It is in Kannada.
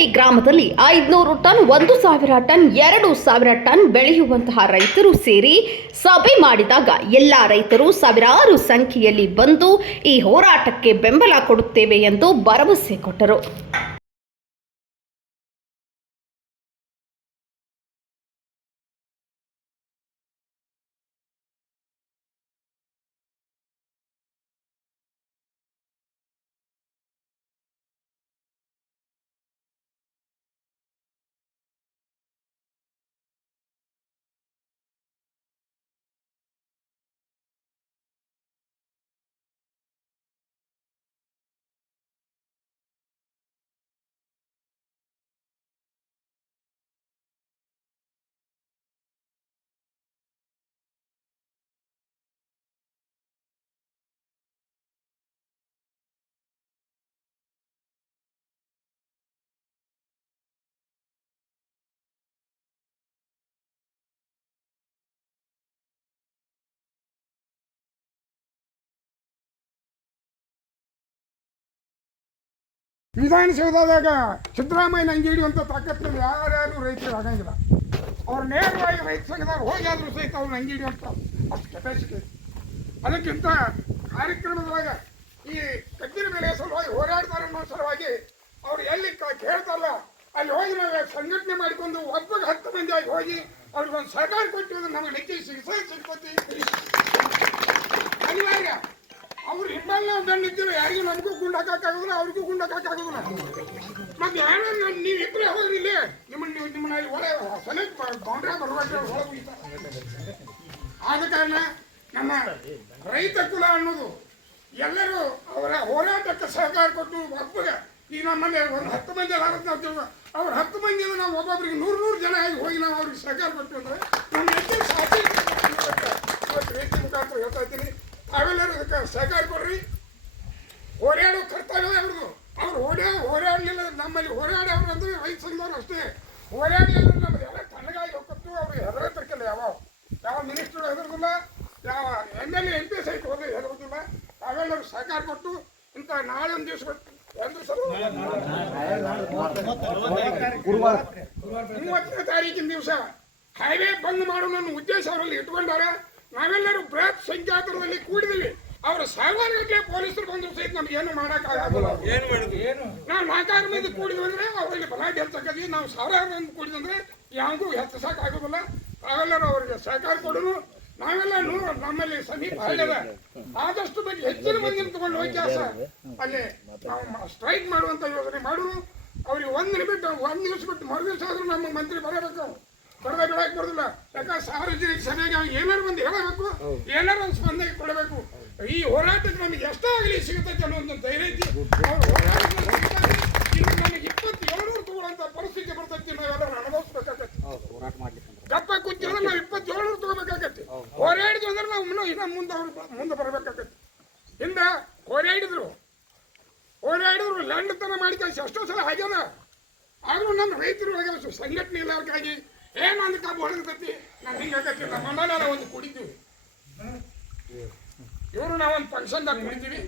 ಗೋವಿನಹಟ್ಟಿ ಗ್ರಾಮದಲ್ಲಿ 500 ಟನ್ 1,000 ಟನ್ 2,000 ಟನ್ ಬೆಳೆಯುವಂತಹ ರೈತರು ಸೇರಿ ಸಭೆ ಮಾಡಿದಾಗ ಎಲ್ಲ ರೈತರು ಸಾವಿರಾರು ಸಂಖ್ಯೆಯಲ್ಲಿ ಬಂದು ಈ ಹೋರಾಟಕ್ಕೆ ಬೆಂಬಲ ಕೊಡುತ್ತೇವೆ ಎಂದು ಭರವಸೆ ಕೊಟ್ಟರು. ವಿಧಾನಸೌಧದಾಗ ಸಿದ್ದರಾಮಯ್ಯ ಅಂಗಿ ಹಿಡಿಯುವಂಥ ತಾಕತ್ತು ಯಾರ್ಯಾರು ರೈತರು ಆಗಂಗಿಲ್ಲ. ಅವ್ರು ನೇರವಾಗಿ ರೈತ ಸಂಘದಾಗ ಹೋಗಾದ್ರೂ ಸಹಿತ ಅವ್ರನ್ನ ಅಂಗಿ ಹಿಡಿಯುವಂಥ ಅಷ್ಟು ಕೆಪಾಸಿಟಿ. ಅದಕ್ಕಿಂತ ಕಾರ್ಯಕ್ರಮದೊಳಗ ಈ ಕಬ್ಬಿನ ಬೆಳೆ ಸಲುವಾಗಿ ಹೋರಾಡ್ತಾರೆ ಅನ್ನೋ ಸಲುವಾಗಿ ಅವ್ರು ಎಲ್ಲಿ ಕೇಳ್ತಾರಲ್ಲ ಅಲ್ಲಿ ಹೋಗಿ ನಾವು ಸಂಘಟನೆ ಮಾಡಿಕೊಂಡು ಒಬ್ಬಗೆ 10 ಮಂದಿ ಆಗಿ ಹೋಗಿ ಅವ್ರಿಗೊಂದು ಸಹಕಾರ ಕೊಟ್ಟಿರೋದು ನಮಗೆ ನಿತ್ಯ ಸಿಗ್ತತಿ ಅನಿವಾರ್ಯ. ಅವ್ರು ಹಿಂಬಲ್ ನಾವು ದಂಡಿದ್ದೀವಿ, ಯಾರಿಗೂ ನಮಗೂ ಗುಂಡು ಹಾಕೋಕ್ಕಾಗೋದಿಲ್ಲ, ಅವ್ರಿಗೂ ಗುಂಡು ಹಾಕೋಕ್ಕಾಗೋದಿಲ್ಲ. ಮತ್ತೆ ಯಾರು ನೀವು ಇಬ್ಬರೇ ಹೋಗ್ರಿ ಇಲ್ಲಿ ನಿಮ್ಮನ್ನ ಇಲ್ಲಿ ಒಳ್ಳೆ ಸಲಹೆ ಬೌಂಡ್ರಿ ಬರಬೇಕು. ಆದ ಕಾರಣ ನಮ್ಮ ರೈತ ಕುಲ ಅನ್ನೋದು ಎಲ್ಲರೂ ಅವರ ಹೋರಾಟಕ್ಕೆ ಸಹಕಾರ ಕೊಟ್ಟು ಒಬ್ಬಗೆ ಈಗ ನಮ್ಮಲ್ಲಿ ಒಂದು 10 ಮಂದಿ ಆಗುತ್ತೆ ನಾವು ಅವ್ರು 10 ಮಂದಿಯಿಂದ ನಾವು ಒಬ್ಬೊಬ್ಬರಿಗೆ 100 ಜನ ಆಗಿ ಹೋಗಿ ನಾವು ಅವ್ರಿಗೆ ಸಹಕಾರ ಕೊಟ್ಟು ಅಂದರೆ ನಮ್ಮ ಹೆಚ್ಚಿನ ಸಾಧ್ಯ ಇವತ್ತು ರೇಖೆ ಮುಖಾಂತರ ಹೇಳ್ತಾ ಇದ್ದೀನಿ. ಅವೆಲ್ಲರೂ ಅದಕ್ಕೆ ಸಹಕಾರ ಕೊಡ್ರಿ. ಹೋರಾಡೋ ಕರ್ತವ್ಯ ಅವ್ರದ್ದು. ಅವ್ರು ಹೋರಾಡಲಿಲ್ಲ ನಮ್ಮಲ್ಲಿ ಹೋರಾಡೋರು ಅಂದರೆ ರೈತ ಸಂಘದವ್ರು ಅಷ್ಟೇ. ಹೋರಾಡಲಿಲ್ಲ ನಮ್ಮದು ಎಲ್ಲ ತಣ್ಣಗಾಗಿ ಹೋಗ್ತು. ಅವ್ರು ಹೆದರತಕ್ಕಿಲ್ಲ, ಯಾವ ಮಿನಿಸ್ಟರ್ ಹೆದರೋದಿಲ್ಲ, ಯಾವ MLA MP ಸಹಿತ ಹೋದ್ರೆ ಹೆದರೋದಿಲ್ಲ. ಅವೆಲ್ಲರೂ ಸಹಕಾರ ಕೊಟ್ಟು ಇಂಥ ನಾಳೆ ಒಂದು ದಿವಸ ಅಂದ್ರೆ ಸರ್ 30ನೇ ತಾರೀಕಿನ ದಿವಸ ಹೈವೇ ಬಂದ್ ಮಾಡೋಣ ಅನ್ನೋ ಉದ್ದೇಶ ಅವರಲ್ಲಿ ಇಟ್ಕೊಂಡಾರ. ನಾವೆಲ್ಲರೂ ಬೃಹತ್ ಸಂಖ್ಯಾತರದಲ್ಲಿ ಕೂಡಿದೀವಿ. ಅವರ ಸಾವಿರಗಟ್ಟಲೆ ಪೊಲೀಸರು ಬಂದ್ರು ಸಹಿತ ನಮ್ಗೆ ಏನು ಮಾಡೋಕ್ಕಾಗಲ್ಲ. ನಾವು 4 ಮಂದಿ ಕೂಡಿದ್ವಿ ಅಂದ್ರೆ ಅವರಲ್ಲಿ ಬಲಾಢ್ಯ ಹೆಚ್ಚಾಕದ್ವಿ. ನಾವು 1000 ಮಂದಿ ಕೂಡಿದಂದ್ರೆ ಯಾವ್ದು ಹೆಚ್ಚಿಸಕ್ಕಾಗೋದಿಲ್ಲ. ಅವೆಲ್ಲರೂ ಅವ್ರಿಗೆ ಸಹಕಾರ ಕೊಡೋನು. ನಾವೆಲ್ಲ ನಮ್ಮಲ್ಲಿ ಸಮೀಪ ಹಳ್ಳಿದ ಆದಷ್ಟು ಬಗ್ಗೆ ಹೆಚ್ಚಿನ ಮಂದಿನ ತಗೊಂಡು ಹೋಗಿ ಅಲ್ಲಿ ಸ್ಟ್ರೈಕ್ ಮಾಡುವಂತ ಯೋಜನೆ ಮಾಡೋದು. ಅವ್ರಿಗೆ 1 ದಿವಸ ಬಿಟ್ಟು ಮರುದಿವಸ ಆದ್ರೂ ನಮ್ಮ ಮಂತ್ರಿ ಬರಬೇಕು. ಬರದೇ ಬಿಡಕ್ಕೆ ಬರೋದಿಲ್ಲ. ಯಾಕಂದ್ರೆ ಸಾರ್ವಜನಿಕ ಸಭೆಗೆ ಏನಾರು ಮಂದಿ ಹೇಳಬೇಕು, ಏನಾರು ಒಂದು ಸ್ಪಂದನೆ ಕೊಡಬೇಕು. ಈ ಹೋರಾಟಕ್ಕೆ ನಮಗೆ ಎಷ್ಟೋ ಆಗಲಿ ಸಿಗುತ್ತೈತೆ ಅನ್ನೋ ಒಂದು ಧೈರ್ಯ ಐತಿ. ಅವ್ರು ಹೋರಾಟ ಇನ್ನು ನಮಗೆ 2700 ತಗೊಳ್ಳೋಂಥ ಪರಿಸ್ಥಿತಿ ಬರ್ತೈತಿ. ನಾವೆಲ್ಲರೂ ಅನುಭವಿಸ್ಬೇಕಾಗತ್ತೆ. ಗಪ್ಪ ಕೂತಿದ್ರೆ ನಾವು 2700 ತಗೋಬೇಕಾಗತ್ತೆ. ಹೋರಾಡಿದ್ವಿ ಅಂದ್ರೆ ನಾವು ಇನ್ನೂ ಮುಂದೆ ಬರಬೇಕಾಗತ್ತೆ. ಹಿಂದೆ ಹೋರಾಡಿದ್ರು ಲಂಡತನ ಮಾಡಿ ಕಳಿಸಿ ಎಷ್ಟೋ ಸಲ ಆಗ್ಯದ. ಆದ್ರೂ ನಮ್ಮ ರೈತರು ಸಂಘಟನೆ ಇಲ್ಲದಕ್ಕಾಗಿ ಏನೊಂದು ಕಬ್ಬು ಹೊಡೆದೈತಿ ನಾನು ಹಿಂಗಾಗತ್ತೆ. ನಮ್ಮ ಮಂಡಲ ಒಂದು ಕುಡಿತೀವಿ, ಇವರು ನಾವೊಂದು ಫಂಕ್ಷನ್ದಾಗ ಕುಡಿತೀವಿ.